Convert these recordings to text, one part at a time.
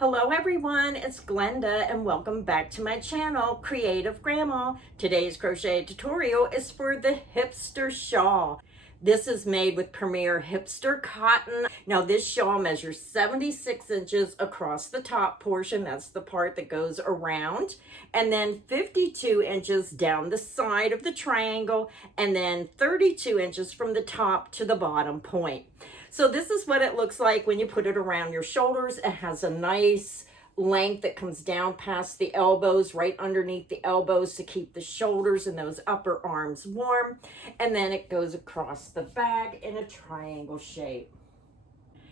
Hello everyone, it's Glenda and welcome back to my channel, Creative Grandma. Today's crochet tutorial is for the Hipster shawl. This is made with Premier Hipster cotton. Now this shawl measures 76 inches across the top portion, that's the part that goes around, and then 52 inches down the side of the triangle, and then 32 inches from the top to the bottom point. So this is what it looks like when you put it around your shoulders. It has a nice length that comes down past the elbows, right underneath the elbows to keep the shoulders and those upper arms warm. And then it goes across the back in a triangle shape.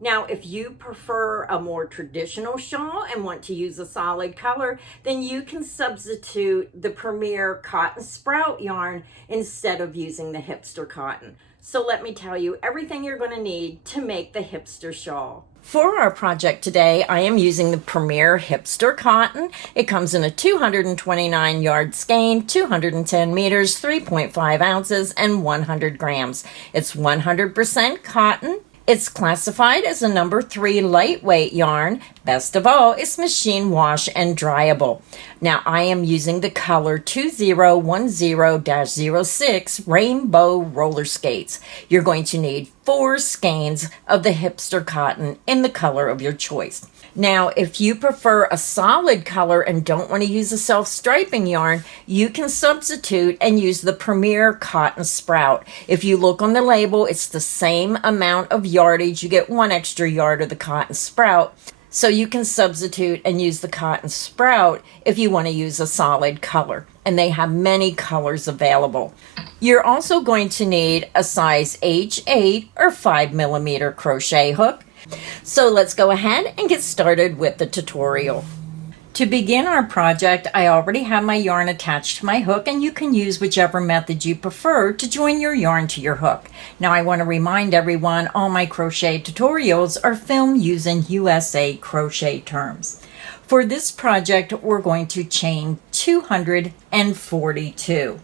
Now, if you prefer a more traditional shawl and want to use a solid color, then you can substitute the Premier Cotton Sprout yarn instead of using the Hipster cotton. So let me tell you everything you're going to need to make the Hipster shawl. For our project today, I am using the Premier Hipster cotton. It comes in a 229 yard skein, 210 meters, 3.5 ounces, and 100 grams. It's 100% cotton. It's classified as a number 3 lightweight yarn. Best of all, it's machine wash and dryable. Now I am using the color 2010-06 Rainbow Roller Skates. You're going to need 4 skeins of the Hipster cotton in the color of your choice. Now, if you prefer a solid color and don't want to use a self-striping yarn, you can substitute and use the Premier Cotton Sprout. If you look on the label, it's the same amount of yardage. You get 1 extra yard of the Cotton Sprout. So you can substitute and use the Cotton Sprout if you want to use a solid color. And they have many colors available. You're also going to need a size H8 or 5mm crochet hook. So let's go ahead and get started with the tutorial. To begin our project, I already have my yarn attached to my hook, and you can use whichever method you prefer to join your yarn to your hook. Now I want to remind everyone all my crochet tutorials are filmed using USA crochet terms. For this project, we're going to chain 242.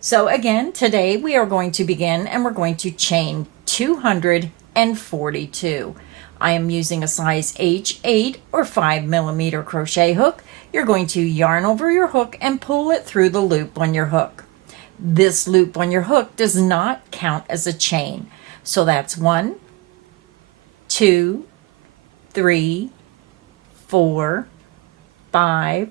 So again, today we are going to begin and we're going to chain 242. I am using a size H8 or 5mm crochet hook. You're going to yarn over your hook and pull it through the loop on your hook. This loop on your hook does not count as a chain. So that's 1, 2, 3, 4, 5.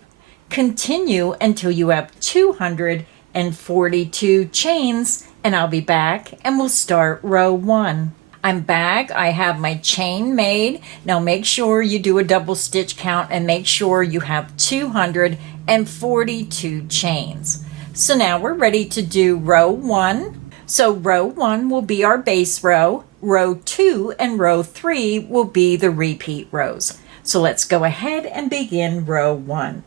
Continue until you have 242 chains, and I'll be back and we'll start row 1. I'm back. I have my chain made. Now make sure you do a double stitch count and make sure you have 242 chains. So now we're ready to do row 1. So row 1 will be our base row. Row 2 and row 3 will be the repeat rows. So let's go ahead and begin row 1.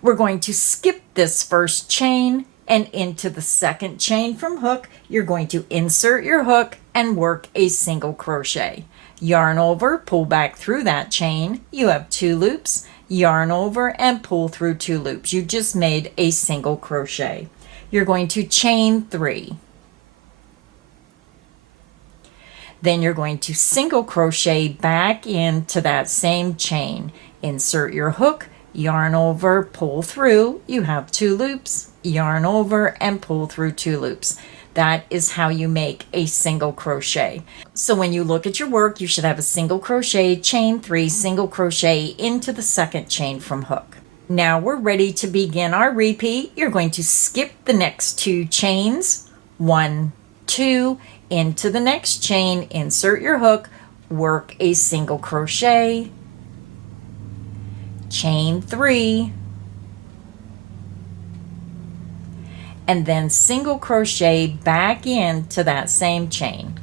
We're going to skip this first chain, and into the second chain from hook, you're going to insert your hook and work a single crochet. Yarn over, pull back through that chain. You have 2 loops, yarn over and pull through 2 loops. You just made a single crochet. You're going to chain 3. Then you're going to single crochet back into that same chain. Insert your hook, yarn over, pull through. You have 2 loops, yarn over and pull through 2 loops. That is how you make a single crochet. So when you look at your work, you should have a single crochet, chain 3, single crochet into the second chain from hook. Now we're ready to begin our repeat. You're going to skip the next 2 chains, 1, 2, into the next chain, insert your hook, work a single crochet, chain 3, and then single crochet back into that same chain.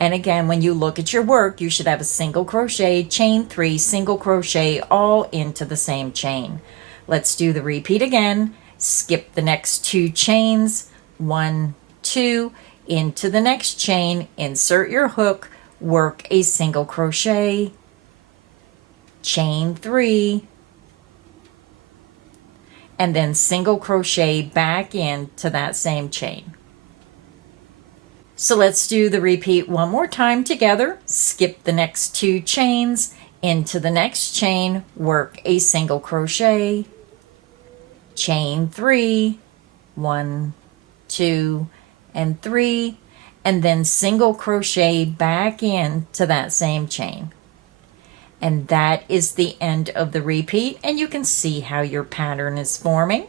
And again, when you look at your work, you should have a single crochet, chain 3, single crochet, all into the same chain. Let's do the repeat again. Skip the next 2 chains, 1, 2, into the next chain, insert your hook, work a single crochet, chain 3, and then single crochet back into that same chain. So let's do the repeat one more time together. Skip the next 2 chains, into the next chain, work a single crochet, chain 3, 1, 2, and 3, and then single crochet back into that same chain. And that is the end of the repeat, and you can see how your pattern is forming.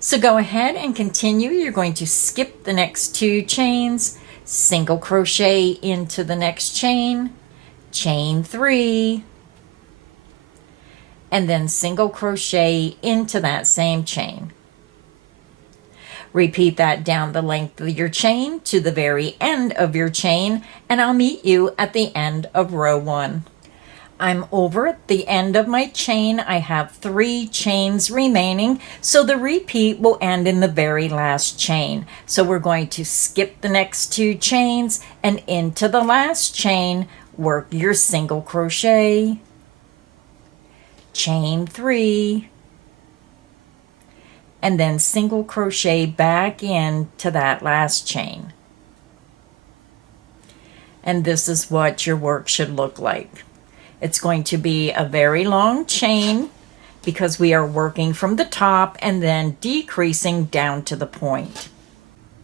So go ahead and continue. You're going to skip the next 2 chains, single crochet into the next chain, chain 3, and then single crochet into that same chain. Repeat that down the length of your chain to the very end of your chain, and I'll meet you at the end of row 1. I'm over at the end of my chain. I have 3 chains remaining, so the repeat will end in the very last chain. So we're going to skip the next 2 chains, and into the last chain, work your single crochet, chain 3, and then single crochet back into that last chain. And this is what your work should look like. It's going to be a very long chain because we are working from the top and then decreasing down to the point.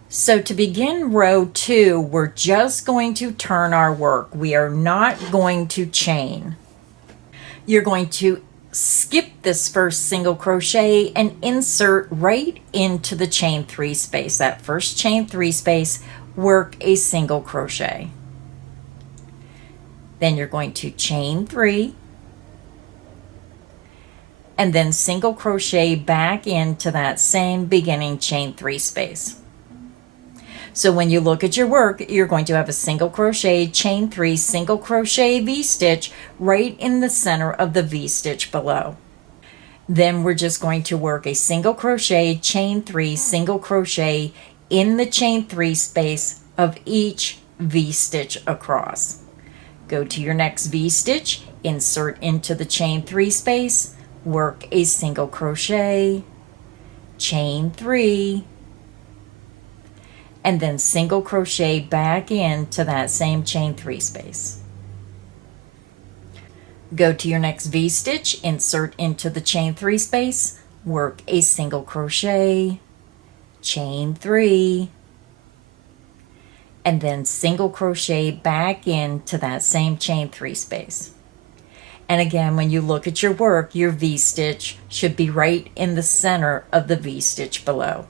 So to begin row 2, we're just going to turn our work. We are not going to chain. You're going to skip this first single crochet and insert right into the chain 3 space. That first chain 3 space, work a single crochet. Then you're going to chain 3 and then single crochet back into that same beginning chain 3 space. So when you look at your work, you're going to have a single crochet, chain 3, single crochet V-stitch right in the center of the V-stitch below. Then we're just going to work a single crochet, chain 3, single crochet in the chain 3 space of each V-stitch across. Go to your next V-stitch, insert into the chain 3 space, work a single crochet, chain 3, and then single crochet back into that same chain 3 space. Go to your next V-stitch, insert into the chain 3 space, work a single crochet, chain 3, and then single crochet back into that same chain 3 space. And again, when you look at your work, your V-stitch should be right in the center of the V-stitch below.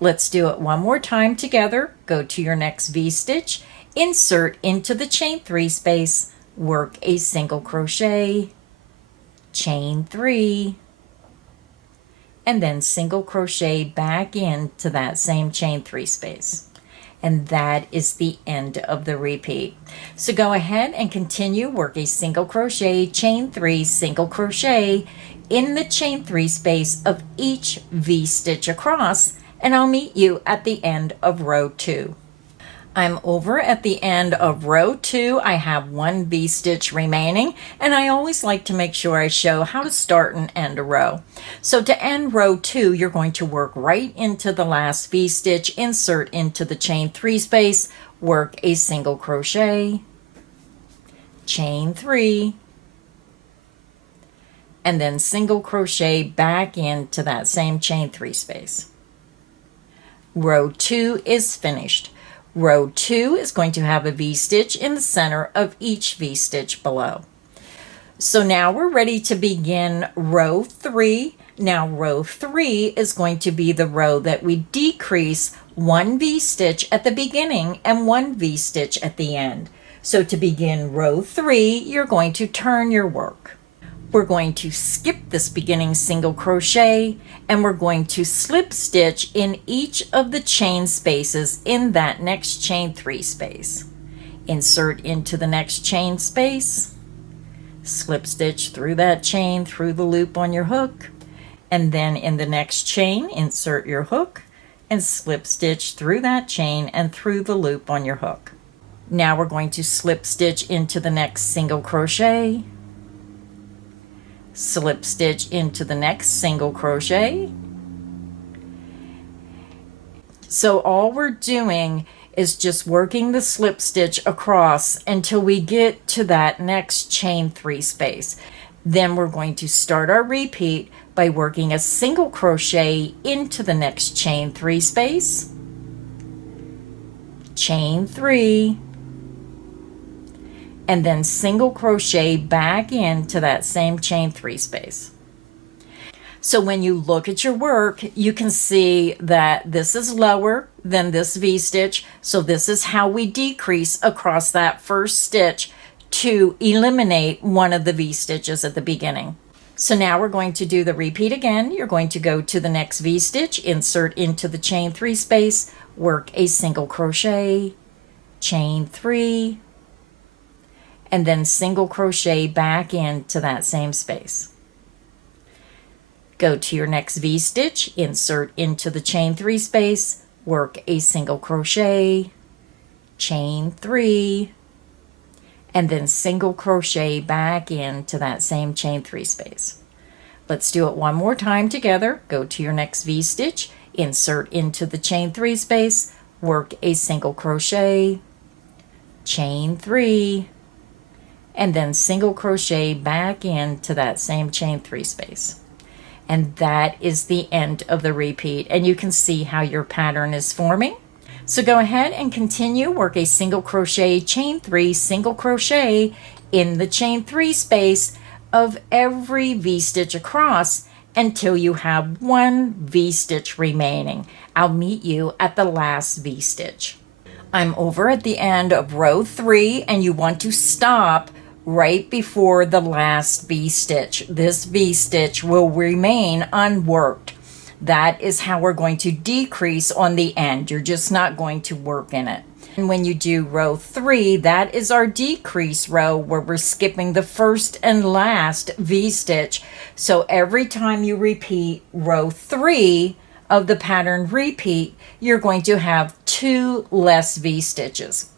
Let's do it one more time together. Go to your next V-stitch, insert into the chain 3 space, work a single crochet, chain 3, and then single crochet back into that same chain 3 space. And that is the end of the repeat. So go ahead and continue, work a single crochet, chain 3, single crochet in the chain 3 space of each V-stitch across, and I'll meet you at the end of row 2. I'm over at the end of row 2. I have 1 V-stitch remaining, and I always like to make sure I show how to start and end a row. So to end row 2, you're going to work right into the last V-stitch, insert into the chain 3 space, work a single crochet, chain 3, and then single crochet back into that same chain 3 space. Row 2 is finished. Row 2 is going to have a V-stitch in the center of each V-stitch below. So now we're ready to begin row 3. Now row 3 is going to be the row that we decrease 1 V-stitch at the beginning and 1 V-stitch at the end. So to begin row 3, you're going to turn your work. We're going to skip this beginning single crochet, and we're going to slip stitch in each of the chain spaces in that next chain 3 space. Insert into the next chain space, slip stitch through that chain, through the loop on your hook, and then in the next chain, insert your hook and slip stitch through that chain and through the loop on your hook. Now we're going to slip stitch into the next single crochet, slip stitch into the next single crochet. So all we're doing is just working the slip stitch across until we get to that next chain 3 space. Then we're going to start our repeat by working a single crochet into the next chain 3 space, chain 3, and then single crochet back into that same chain 3 space. So when you look at your work, you can see that this is lower than this V-stitch. So this is how we decrease across that first stitch to eliminate one of the V-stitches at the beginning. So now we're going to do the repeat again. You're going to go to the next V-stitch, insert into the chain 3 space, work a single crochet, chain 3, and then single crochet back into that same space. Go to your next V-stitch, insert into the chain 3 space, work a single crochet, chain 3, and then single crochet back into that same chain 3 space. Let's do it one more time together. Go to your next V-stitch, insert into the chain 3 space, work a single crochet, chain 3, and then single crochet back into that same chain 3 space. And that is the end of the repeat, and you can see how your pattern is forming. So go ahead and continue, work a single crochet, chain 3, single crochet in the chain 3 space of every V-stitch across until you have one V-stitch remaining. I'll meet you at the last V-stitch. I'm over at the end of row 3, and you want to stop right before the last V-stitch. This V-stitch will remain unworked. That is how we're going to decrease on the end. You're just not going to work in it. And when you do row 3, that is our decrease row where we're skipping the first and last V-stitch. So every time you repeat row 3 of the pattern repeat, you're going to have 2 less V-stitches.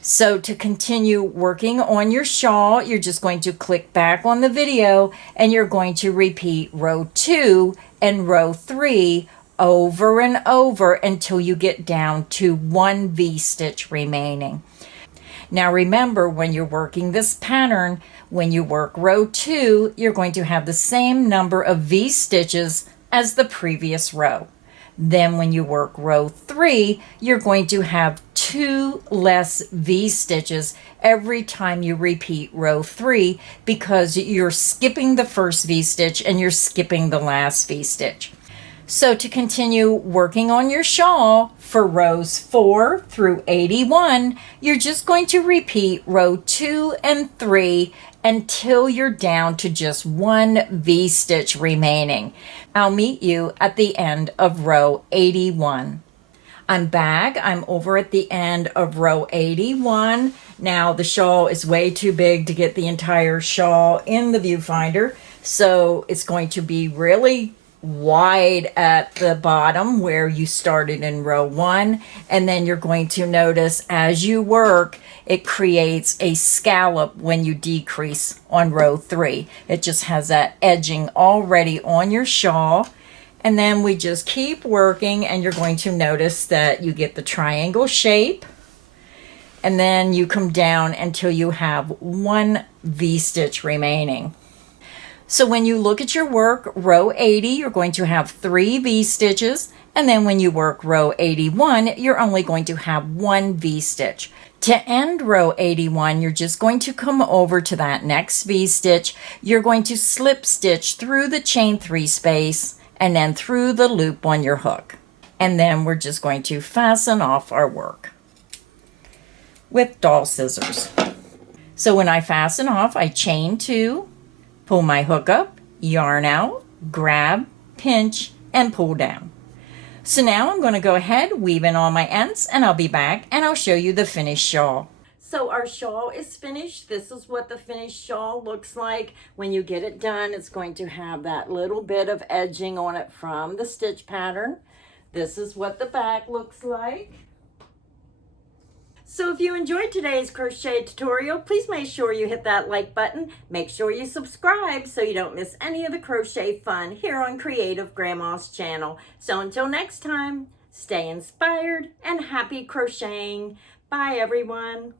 So to continue working on your shawl, you're just going to click back on the video and you're going to repeat row 2 and row 3 over and over until you get down to 1 V-stitch remaining. Now remember, when you're working this pattern, when you work row 2, you're going to have the same number of V-stitches as the previous row. Then when you work row 3, you're going to have 2 less V-stitches every time you repeat row 3 because you're skipping the first V-stitch and you're skipping the last V-stitch. So to continue working on your shawl for rows 4 through 81, you're just going to repeat row 2 and 3 until you're down to just 1 V-stitch remaining. I'll meet you at the end of row 81. I'm back. I'm over at the end of row 81. Now the shawl is way too big to get the entire shawl in the viewfinder, so it's going to be really wide at the bottom where you started in row 1, and then you're going to notice as you work it creates a scallop when you decrease on row 3. It just has that edging already on your shawl, and then we just keep working and you're going to notice that you get the triangle shape, and then you come down until you have 1 V-stitch remaining. So when you look at your work, row 80, you're going to have 3 V-stitches, and then when you work row 81, you're only going to have 1 V-stitch. To end row 81, you're just going to come over to that next V-stitch. You're going to slip stitch through the chain 3 space and then through the loop on your hook. And then we're just going to fasten off our work with doll scissors. So when I fasten off, I chain 2, pull my hook up, yarn out, grab, pinch, and pull down. So now I'm going to go ahead, weave in all my ends, and I'll be back and I'll show you the finished shawl. So our shawl is finished. This is what the finished shawl looks like. When you get it done, it's going to have that little bit of edging on it from the stitch pattern. This is what the back looks like. So if you enjoyed today's crochet tutorial, please make sure you hit that like button. Make sure you subscribe so you don't miss any of the crochet fun here on Creative Grandma's channel. So until next time, Stay inspired and happy crocheting. Bye, everyone.